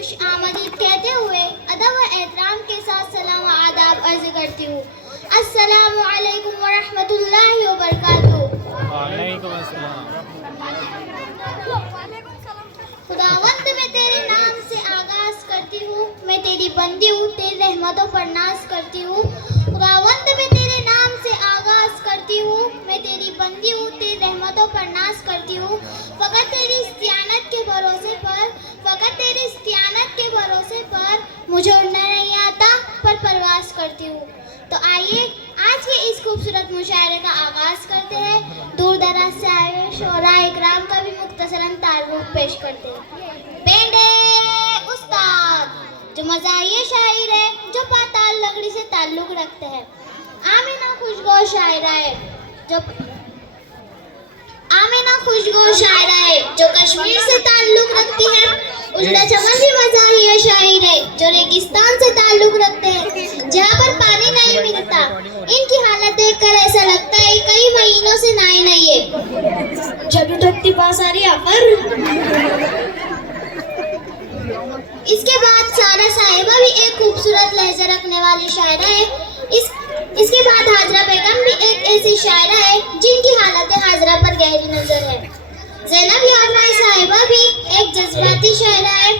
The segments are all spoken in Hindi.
खुश आमदीद कहते हुए अदब व एहतराम के साथ सलाम व आदाब अर्ज करती हूँ। अस्सलामु अलैकुम व रहमतुल्लाहि व बरकातुहू। वालेकुम अस्सलाम। खुदावंद मैं तेरे नाम से आगाज करती हूँ, मैं तेरी बंदी हूँ, तेरी रहमतों पर नाज करती हूँ। खुदावंद मैं तेरे नाम से आगाज करती हूँ, मैं तेरी बंदी हूँ, तेरी रहमतों पर नाज करती हूँ। फकत तेरी इस्तियानत के भरोसे पर, फकत तेरी इस्तियानत के भरोसे पर मुझे उड़ना नहीं आता, पर परवास करती हूँ। तो आइए आज के इस खूबसूरत मुशायरे का आगाज करते हैं। दूर दराज से आए हुए शोरा इकराम का भी मुख्तसरन तारुफ पेश करते हैं। बेंडे उस्ताद जो मज़ाहिए शायर है, जो पाताल नगरी से ताल्लुक़ रखते हैं। आमिना खुशगो शायरा है जो आमिना खुशगो शायरा है जो कश्मीर से ताल्लुक़ रखती है। उजड़ा चमन भी मज़ाहिए शायर है जो रेगिस्तान से ताल्लुक़ रखते हैं, जहाँ पर पानी नहीं मिलता। इनकी हालत देखकर ऐसा लगता है कई महीनों से नहाए नहीं है। जब तो इतनी पास आ रही है पर इसके बाद सारा साहिबा भी एक खूबसूरत लहजा रखने वाली शायरा है। इसके बाद हाजरा बेगम भी एक ऐसी शायरा है जिनकी हालत हाजरा पर गहरी नजर है। ज़ैनब याफाई साहिबा भी एक जज्बाती शायरा है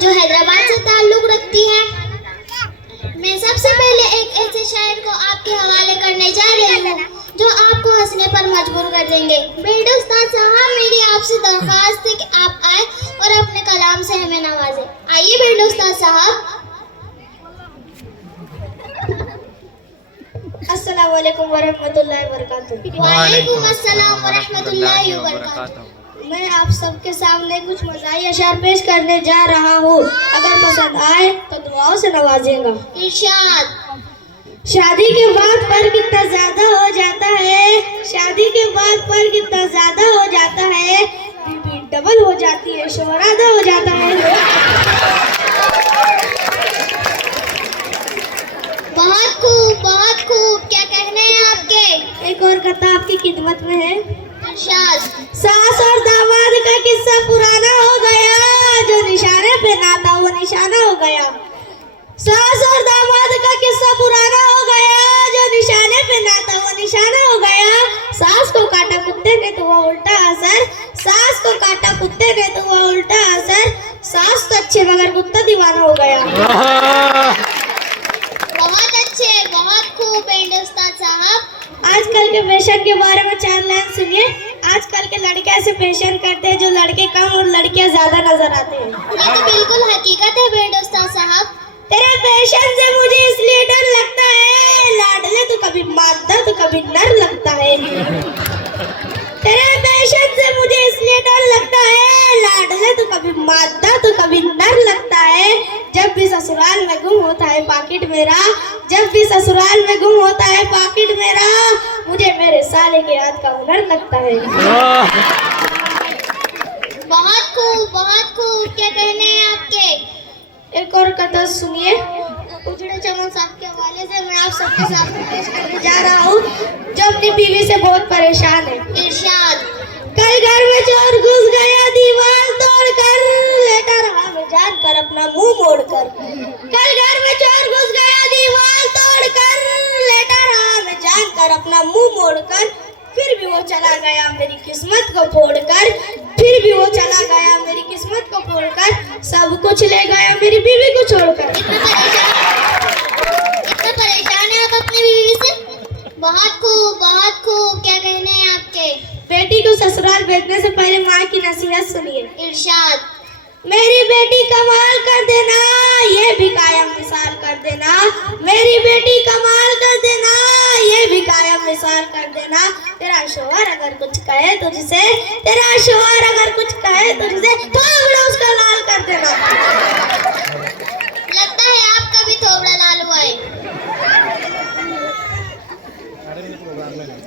जो हैदराबाद से ताल्लुक़ रखती है। मैं सबसे पहले एक ऐसे शायर को आपके हवाले करने जा रही हूँ जो आपको हंसने पर मजबूर कर देंगे। बेटे उस्ताद साहब, मेरी आपसे दरख्वास्त है कि आप आए और अपने कलाम से हमें नवाजें। आइए बेटे उस्ताद साहब। अस्सलाम वालेकुम वरहमतुल्लाहि वबरकातुहू। वालेकुम अस्सलाम वरहमतुल्लाहि वबरकातुहू। मैं आप सबके सामने कुछ मज़ाहिया अशार पेश करने जा रहा हूँ। अगर पसंद आए तो दुआओं से नवाजेगा। इरशाद। शादी के बाद पर कितना ज्यादा हो जाता है, शादी के बाद पर कितना ज्यादा हो जाता है, बीबी डबल हो जाती है, शोहर आधा हो जाता है। बहुत खूब, बहुत खूब। क्या कहने हैं आपके? एक और कथा आपकी खिदमत में है। इरशाद। सास और दामाद का किस्सा पुराना हो गया, जो निशाने पे ना था वो निशाना हो गया। सास और दामाद का किस्सा पुराना हो गया, जो निशाने पे ना था वो निशाना हो गया। सास को काटा कुत्ते ने तो वो उल्टा असर, सास को काटा कुत्ते ने तो वो उल्टा असर। सास तो अच्छे मगर कुत्ता दीवाना हो गया। बहुत अच्छे, बहुत खूब बेंडे उस्ताद साहब। आजकल के फैशन के बारे में 4 लाइन सुनिए। आजकल के लड़के ऐसे फैशन करते हैं जो लड़के कम और लड़कियां ज्यादा नजर आते हैं। ये तो बिल्कुल हकीकत है बेंडे उस्ताद साहब। तेरे फैशन से मुझे इसलिए डर लगता है, लाडले तो कभी मादा तो कभी नर लगता है। तेरे फैशन से मुझे इसलिए डर लगता है, लाडले तो कभी मादा तो कभी नर लगता है। जब भी ससुराल में गुम होता है पाकिट मेरा, जब भी ससुराल में गुम होता है पाकिट मेरा, मुझे मेरे साले के हाथ का हुनर लगता है। बहुत खूब, बहुत खूब। क्या कहने हैं आपके? एक और कथा सुनिए। उजड़े चमन साहब के हवाले से मैं आप सबके सामने पेश करने जा रहा हूँ, जो अपनी बीवी से बहुत परेशान है। इरशाद। कल घर में चोर घुस गया दीवार तोड़कर, लेटा रहा मैं जान कर अपना मुंह मोड़कर। कल घर में चोर घुस गया दीवार तोड़कर, लेटा रहा मैं जान कर अपना मुंह मोड़कर। फिर भी वो चला गया मेरी किस्मत को फोड़कर, फिर भी वो चला गया मेरी किस्मत को फोड़कर। सब कुछ ले गया मेरी बीवी को छोड़कर। इतना परेशान है आप अपनी बीवी से? बहुत खूब, बहुत खूब। क्या कहने हैं आपके? बेटी को ससुराल भेजने से पहले माँ की नसीहत सुनिए। इरशाद। मेरी बेटी कमाल कर देना, ये भी कायम मिसाल कर देना। मेरी बेटी कमाल कर देना, ये भी कायम मिसाल कर देना। तेरा शोहर अगर कुछ कहे तुझसे, तेरा शोहर अगर कुछ कहे तुझसे, थोबड़ा उसका लाल कर देना। लगता है आपका भी थोबड़ा लाल हुआ है।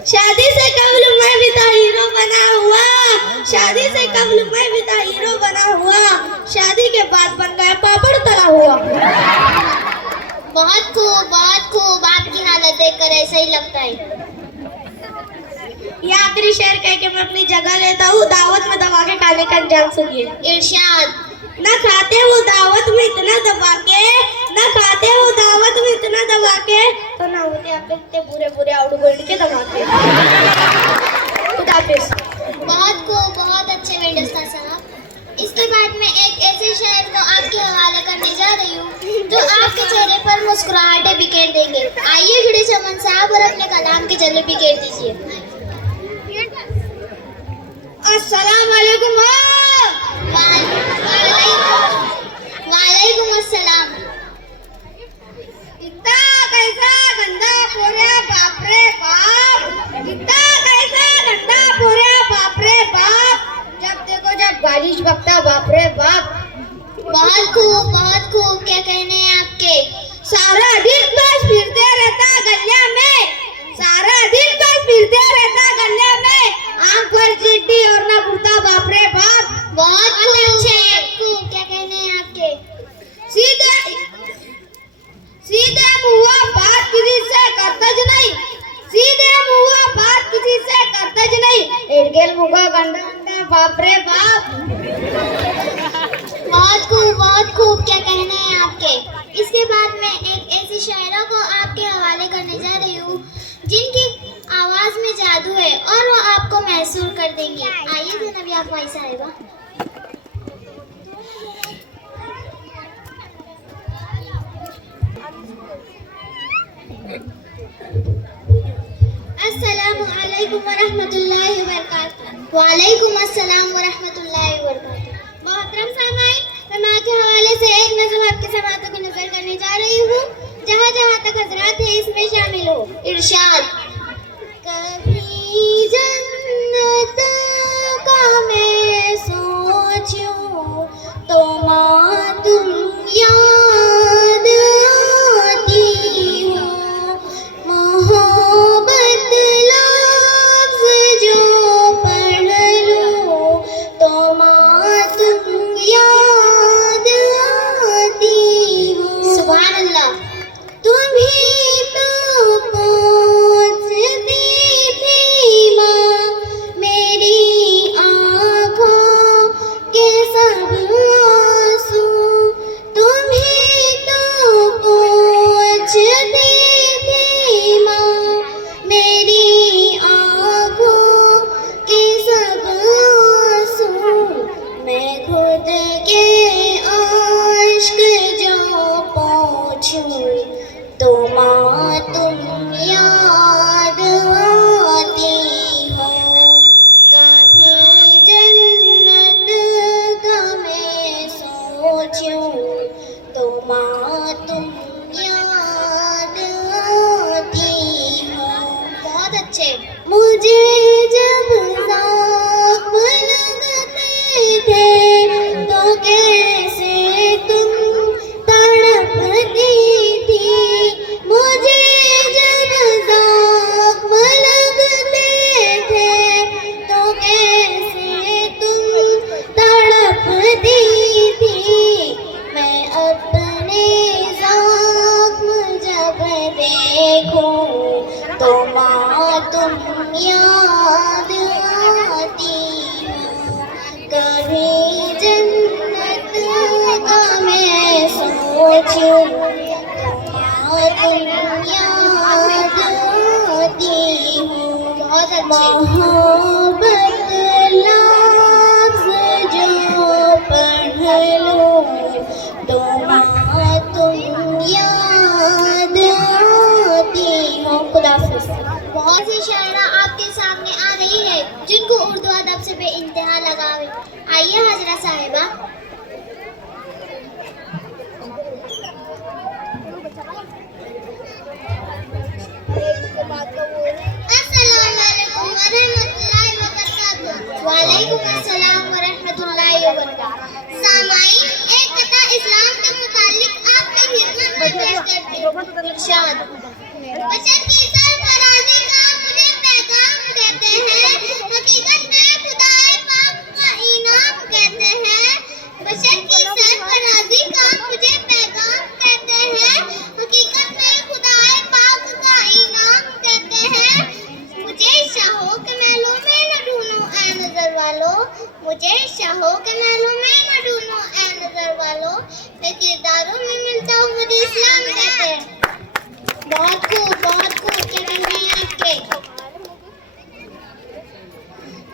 शादी से कबल मैं भी था हीरो बना हुआ, शादी से कबल मैं भी था हीरो बना हुआ। शादी के बाद बन गया पापड़ तला हुआ। बहुत खूब, बहुत खूब। आपकी हालत देखकर ऐसा ही लगता है। ये आखिरी शेर कह के मैं अपनी जगह लेता हूँ। दावत में दबा के खाने का अंजाम सुनिए। इरशाद। न खाते वो दावत में इतना दबा के, न खाते वो दावत में इतना दबा के, तो ना होते आप इतने बुरे बुरे आउट गोल्ड के दबाते। खुदा हाफिज। बहुत अच्छे वेंडर साहब। इसके बाद मैं एक ऐसे शायर को आपके हवाले करने जा रही हूँ जो आपके चेहरे पर मुस्कुराहटें बिखेर देंगे। आइए जुड़े चमन साहब और अपने कलाम के जल्ले बिखेर दीजिए। अस्सलाम वालेकुम। वालेकुम अस्सलाम। इतना कैसा गंदा पूरा बाप रे बाप, इतना कैसा गंदा पूरा बाप रे बाप, जब देखो जब बारिश बकता बाप रे बाप। बहुत खूब। क्या कहने हैं आपके? सारा दिन बस फिरते रहता गलिया में, सारा दिन बस फिरते रहता गलिया में, आंख पर चींटी और ना पुरता बाप रे बाप। बहुत खूब। क्या कहने हैं आपके? सीधे सीधे मुँह बात किसी से करता ज नहीं, सीधे मुँह बात किसी से करता ज नहीं, एडगेल मुँह गंदा गंदा बाप रे बाप। बहुत खूब। क्या कहने हैं आपके? इसके बाद मैं एक ऐसी शायरा को आपके हवाले करने जा रही हूँ जिनकी आवाज में जादू है और वो आपको महसूस कर देंगी। आइए ज़ैनब आफाई साहिबा। अस्सलामु अलैकुम व रहमतुल्लाहि व बरकातहू। वालेकुम अस्सलाम व रहमतुल्लाहि व बरकातहू। मोहतरम सामाईन, मैं आपके हवाले से एक नज़म आपकी समातों की नजर करने जा रही हूँ। जहाँ जहाँ तक हजरात है इसमें शामिल हो। इरशाद। कभी जन्नत का मैं सोचूं तो माँ तुम याद आती हो, मोहब्बत लफ्ज़ जो पढ़ लो तो माँ तुम याद आती हो। सुभान अल्लाह। तुम्हीं तो पहुँचती थी माँ मेरी आँखों के सब आंसू, तुम्हीं तो पहुँचती थी माँ मेरी आँखों के सब आंसू। मैं खुद के आश्क जो पहुँचूं तो माँ तुम याद आती हो। कभी जन्नत का मैं सोचूं तो माँ तुम याद आती हो। बहुत अच्छे। मुझे जब ज़ख्म लगते थे तो कैसे तुम तड़पती थी, मुझे जब ज़ख्म लगते थे तो कैसे तुम तड़पती थी। मैं अपने ज़ख्म जब देखूं तो माँ तुम याद आती हो। कभी जन्नत का मैं सोचूं तो माँ तुम याद आती हो। बहुत अच्छे। मोहब्बत लफ्ज़ जो पढ़ लो तो माँ तुम याद आती हो। खुदा हाफिज़। बहुत सी शायरा आपके सामने आ रही है जिनको उर्दू अदब से बेइंतहा लगाव है। आइए हजरा साहिबा। अस्सलामुअलैकुम वरहमतुल्लाहि वबरकातुहू। वालेकुम अस्सलाम वरहमतुल्लाहि वबरकातुहू। सामाईन, एक कथा इस्लाम के मुतालिक आपके खिदमत में पेश करते हैं। इरशाद। बशर की सरफराजी का मुझे पैगाम कहते हैं, हकीकत में खुदाए पाक का इनाम कहते हैं। बशर की सरफराजी का मुझे पैगाम कहते हैं, हकीकत में खुदाए पाक का इनाम कहते हैं। मुझे शाहों के महलों में न ढूंढो ऐ नजर वालों, मुझे शाहों के महलों में मैं ढूंढूं ऐ नजर वालों, मैं किरदारों में मिलता हूँ मुझे इस्लाम कहते हैं। बहुत खूब, क्या कहना है आपके?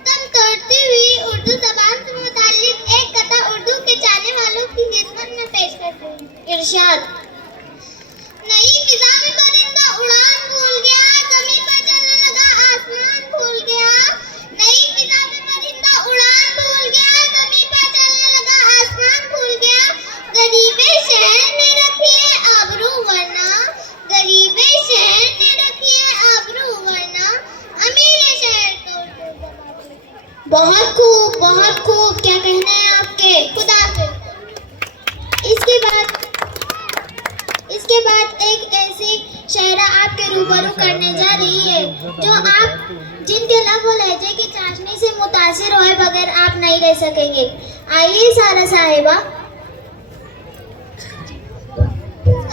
तुम तोड़ती हुई उर्दू जबान से मुताल्लिक एक कथा उर्दू के चाहने वालों की खिदमत में पेश करती हूँ। इरशाद। नई फिजा में परिंदा उड़ान भूल गया, जमीन पर चलने लगा आसमान भूल गया। नई फिजा में परिंदा उड़ान भूल गया, जमीन पर चलने लगा आसमान भूल गया। गरीबे शहर ने रखी है आबरू वरना, गरीबे शहर ने रखी है आबरू वरना, अमीर शहर तो बहुत खूब, क्या कहना है आपके? खुदा हाफिज़। इसके बाद एक ऐसी शायरा आपके रूबरू करने जा रही है जो आप जिनके लब व लहजे की चाशनी से मुतासिर होए बगैर आप नहीं रह सकेंगे। आइए सारा साहिबा।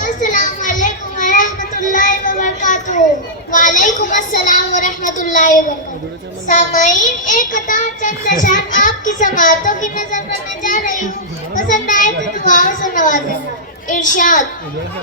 अस्सलामुअलैकुम वरहमतुल्लाहि वबरकातुहू। वालेकुम अस्सलाम वरहमतुल्लाहि वबरकातुहू। सामाईन, एक कथा चंद अशआर आपकी समाअतों की नजर करने जा रही हूँ, पसंद आए तो दुआओं से नवाजेगा। इरशाद।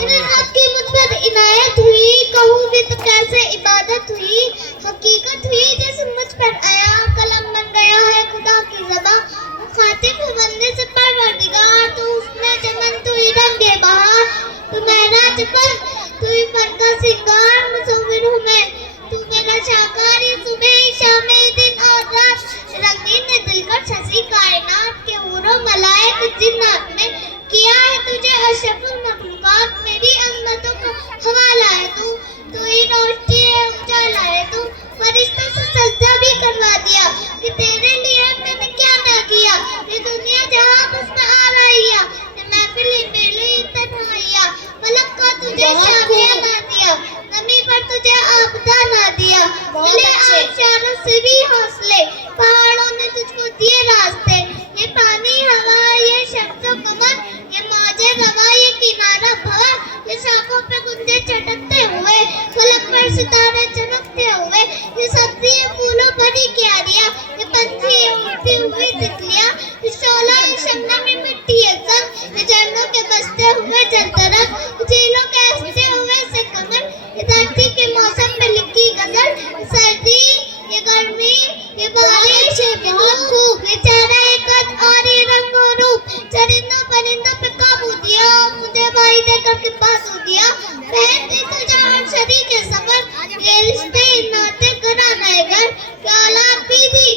इन्हें आपकी मुझ पर इनायत हुई, कहूँ भी तो कैसे इबादत हुई, हकीकत हुई जैसे मुझ पर आया, कलम बन गया है खुदा की ज़बां, मुखातिब है बंदे से परवरदिगार, तो उसने चमन तू ही रंगे बहार, तू महराज पर तू ही फन का सिंगार, मुसव्विर हूँ मैं तू मेरा शाहकार, ये सुबह शाम दिन और रात, रंगीन ने दिलकश हंसी कायनात के हूरों मलाइक जिन्नात में किया है तुझे अशरफुल मखलूकात, मेरी अम्मतों का हवाला है तू ही रोशनी है उजाला है तू, फरिश्तों से सजदा भी करवा दिया कि तेरे लिए मैंने क्या ना किया, ये दुनिया जहां बस में आ रहिया, ये महफिल मेले तन्हाइया, फलक का तुझे शामिया ना दिया, नमी पर तुझे आपदा ना दिया, मिले आबशारों से भी हौसले, पहाड़ों ने तुझको दिए रास्ते, ये पानी हवा ये शख्स कमर, ये मौजे रवा ये किनारा भवर, ये शाखों पे गुंजे चटकते हुए, फलक पर सितारे चमकते हुए, ये सब्जी ये फूलों भरी क्यारियां, ये पंछी ये उड़ती हुई तितलियां, ये शोला ये शबनम में मिट्टी ये जंग, ये झरनों के बसते हुए जलतरंग, झीलों के हंसते हुए से कमर, ये धरती के मौसम में लिखी गजल, सर्दी ये गर्मी ये बारिश ये बहुत खूब, ये चेहरा ये कद और ये रंग और रूप, चरिंदों परिंदों पे काबू दिया, मुझे भाई देकर के पासू दिया, बहन दी तुझे हर शरीक के सफर, ये रिश्ते नाते करा नए घर, क्या औलाद भी दी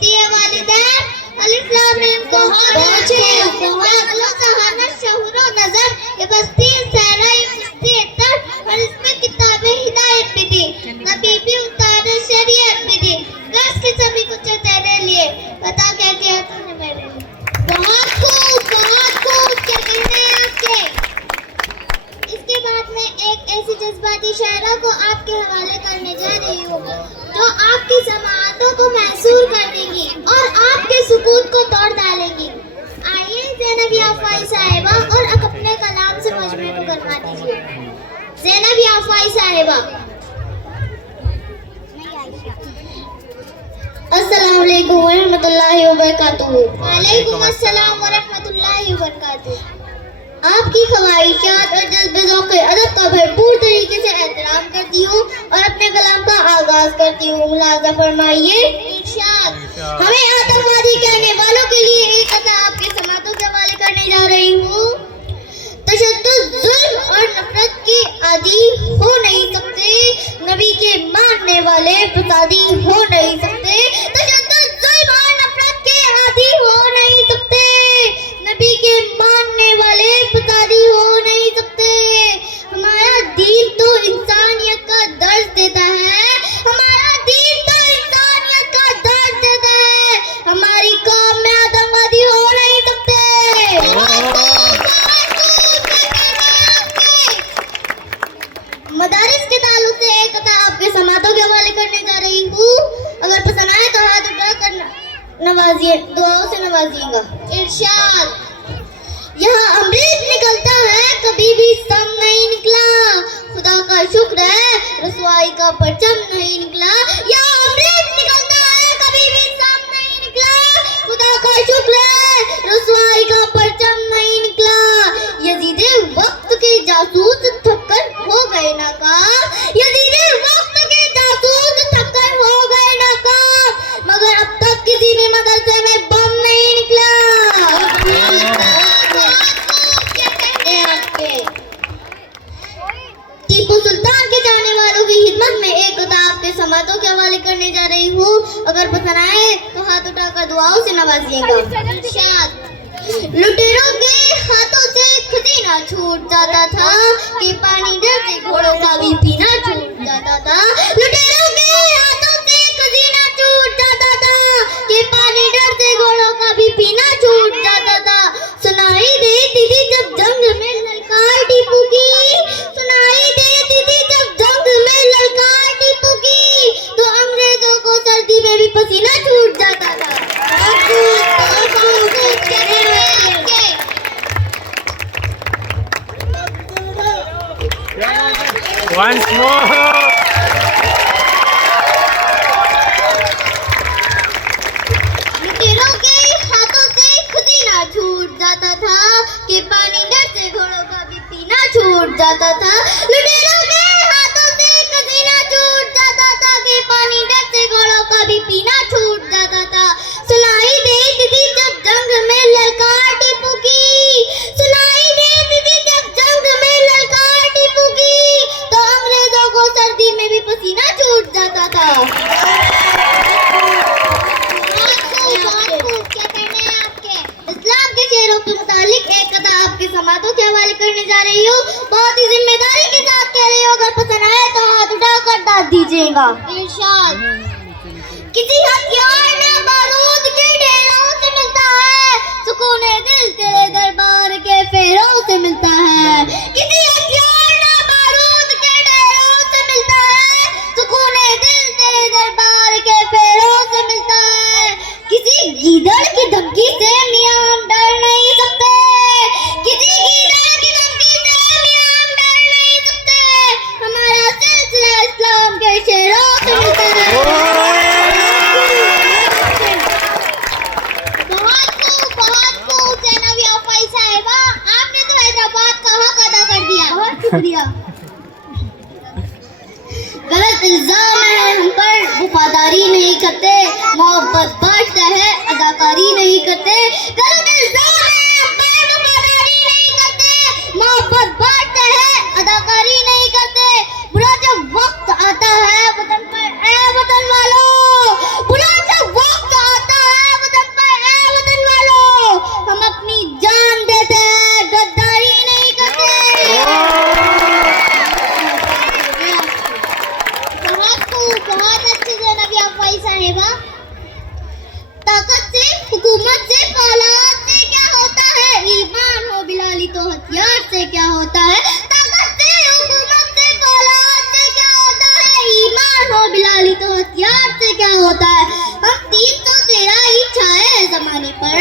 दिए वालिदैन, अलिफ्लाम बहुत सहाना शहुरो नजर, ये बस्ती है सहरा ये बस्ती है तर, और इसमें किताबें हिदायत भी दी, नबी भी उतारे शरीयत भी दी, रस के सभी कुछ तेरे लिए, बता क्या किया तूने मेरे लिए। बहुत खूब, क्या कहने हैं आपके? इसके बाद मैं एक ऐसी जज्बाती शायरा को आपके हवाले करने जा रही हूँ जो आपकी समाअतों को महसूर कर देंगी और आपके सुकून को तोड़ डालेंगी। आइए ज़ैनब याफ़ाई साहिबा और अपने कलाम से मजमे को गरमा दीजिए। ज़ैनब याफ़ाई साहिबा। अस्सलाम वालेकुम वरहमतुल्लाहि वबरकातुहू। वालेकुम अस्सलाम वरहमतुल्लाहि वबरकातुहू। आपकी ख्वाहिशात और जज्बे ज़ौक़ अदब का भरपूर तरीके से एहतराम करती हूँ और अपने कलाम का आगाज करती हूँ। मुलाज़ा फरमाइए। इरशाद। हमें आतंकवादी कहने वालों के लिए एक कथा आपके समातों के हवाले करने जा रही हूँ। तशद्दुद, जुल्म और नफरत के आदी हो नहीं सकते, नबी के मानने वाले फसादी हो नहीं सकते। तशद्दुद, जुल्म और नफरत के आदी हो नहीं सकते, नबी के मानने वाले फसादी हो नहीं सकते। हमारा दीन तो इंसानियत का दर्ज देता है, हमारा दीन तो इंसानियत का दर्ज देता है, हमारी कौम में आतंकवादी हो नहीं सकते। मदारिस के ताल्लुक से एक कथा आपके समातों के हवाले करने जा रही हूँ। अगर पसंद आए तो हाथ उठाकर नवाजिए, दुआओं से नवाजिएगा। इरशाद। यहाँ अमृत निकलता है कभी भी सम नहीं निकला, खुदा का शुक्र है रसवाई का परचम नहीं निकला। यहाँ अमृत निकलता है कभी भी सम नहीं निकला, खुदा का शुक्र है रुसवाई का परचम नहीं निकला। यजीदे वक्त के जासूस थककर हो गए नाकाम, यजीदे वक्त के जासूस थककर हो गए नाकाम, मगर अब तक किसी भी मदरसे में बम नहीं निकला। टीपू सुल्तान के जाने वालों की खिदमत में एक कथा आपके समातों के हवाले करने जा रही हूँ। अगर पसंद आए तो हाथ उठाकर दुआओं से नवाजिएगा। लुटेरों के हाथों से खजीना छूट जाता था कि पानी डर से घोड़ों का भी पीना छूट जाता था। लुटेरों के हाथों से खजीना छूट जाता था कि पानी डर से घोड़ों का भी पीना छूट जाता था। सुनाई देती थी जब जंग में ललकार टीपू की, सुनाई देती थी जब जंग में ललकार टीपू की, तो अंग्रेजों को सर्दी में भी पसीना छूट जाता था। Once more. लुटेरों के हाथों से खजीना छूट जाता था कि पानी डर से घोड़ों का भी पीना छूट जाता था। लुटेरों के हाथों से खजीना छूट जाता था कि पानी डर से घोड़ों का भी पीना छूट जाता था। सुनाई देती थी जब जंग में ललकार टीपू की, सुनाई देती थी जब जंग में ललकार टीपू की, तो अंग्रेजों को सर्दी में भी पसीना छूट जाता था। क्या कहने हैं आपके? इस्लाम के शेरों के मुतालिक एक कथा आपके समातों के हवाले करने जा रही हूँ। बहुत ही जिम्मेदारी के साथ कह रही हूँ, अगर पसंद आए तो हाथ उठाकर दाद दीजिएगा। इरशाद। किसी हथियार न बारूद के ढेरों से मिलता है, सुकून दिल तेरे दरबार के फेरों से मिलता है। किसी हथियार न बारूद के ढेरों से मिलता है, सुकून दिल तेरे दरबार के फेरों से मिलता है। किसी गीदड़ की धमकी से मियां हम डर नहीं सकते, किसी गीदड़ की धमकी से मियां हम डर नहीं सकते, हमारा सिलसिला इस्लाम के शेरों से मिलता है। बहुत खूब जनाब आफाई साहिबा, आपने तो हैदराबाद का हक अदा कर दिया। बहुत शुक्रिया। गलत इल्जाम है हम पर, वफादारी नहीं करते, मोहब्बत बांटता है, अदाकारी नहीं करते। गलत इल्जाम है हम पर, वफादारी नहीं करते, मोहब्बत बांटता है, अदाकारी नहीं करते। बुरा जब वक्त आता है वतन पर, ऐ वतन वालों, बुरा जब वक्त आता है वतन पर, ऐ वतन वालों, हम अपनी जान देते हैं, गद्दारी नहीं करते। बहुत अच्छे जनाब आफाई साहिबा। ताकत से, हुकूमत से, औलाद से क्या होता है, ईमान हो बिलाली तो हथियार से क्या होता है। ताकत से, हुकूमत से, औलाद से क्या होता है, ईमान हो बिलाली तो हथियार से क्या होता है। हम 313 ही छाए जमाने पर,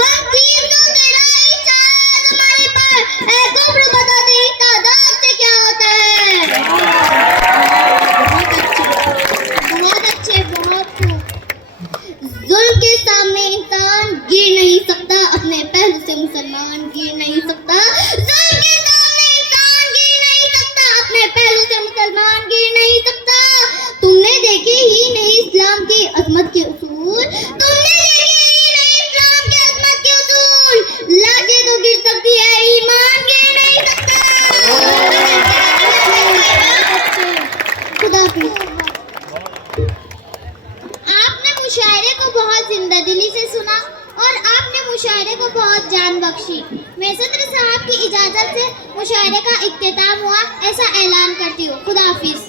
हम 313 ही छाए जमाने पर, ऐ कुफ्र बता तेरी तादाद से क्या होता है। जुल्म के सामने इंसान गिर नहीं सकता, अपने पहलू से मुसलमान गिर नहीं सकता। जुल्म के सामने इंसान गिर नहीं सकता, अपने पहलू से मुसलमान गिर नहीं सकता। तुमने देखे ही नहीं इस्लाम की अजमत के उसूल, तुमने देखे ही नहीं इस्लाम की अजमत के उसूल। लाशें तो गिर सकती है, ईमान गिर नहीं सकता। खुदा आपने मुशायरे को बहुत जिंदा दिली से सुना और आपने मुशायरे को बहुत जान बख्शी। मैं सदर साहब की इजाजत से मुशायरे का इख्तिताम हुआ ऐसा ऐलान करती हूँ। खुदा हाफिज।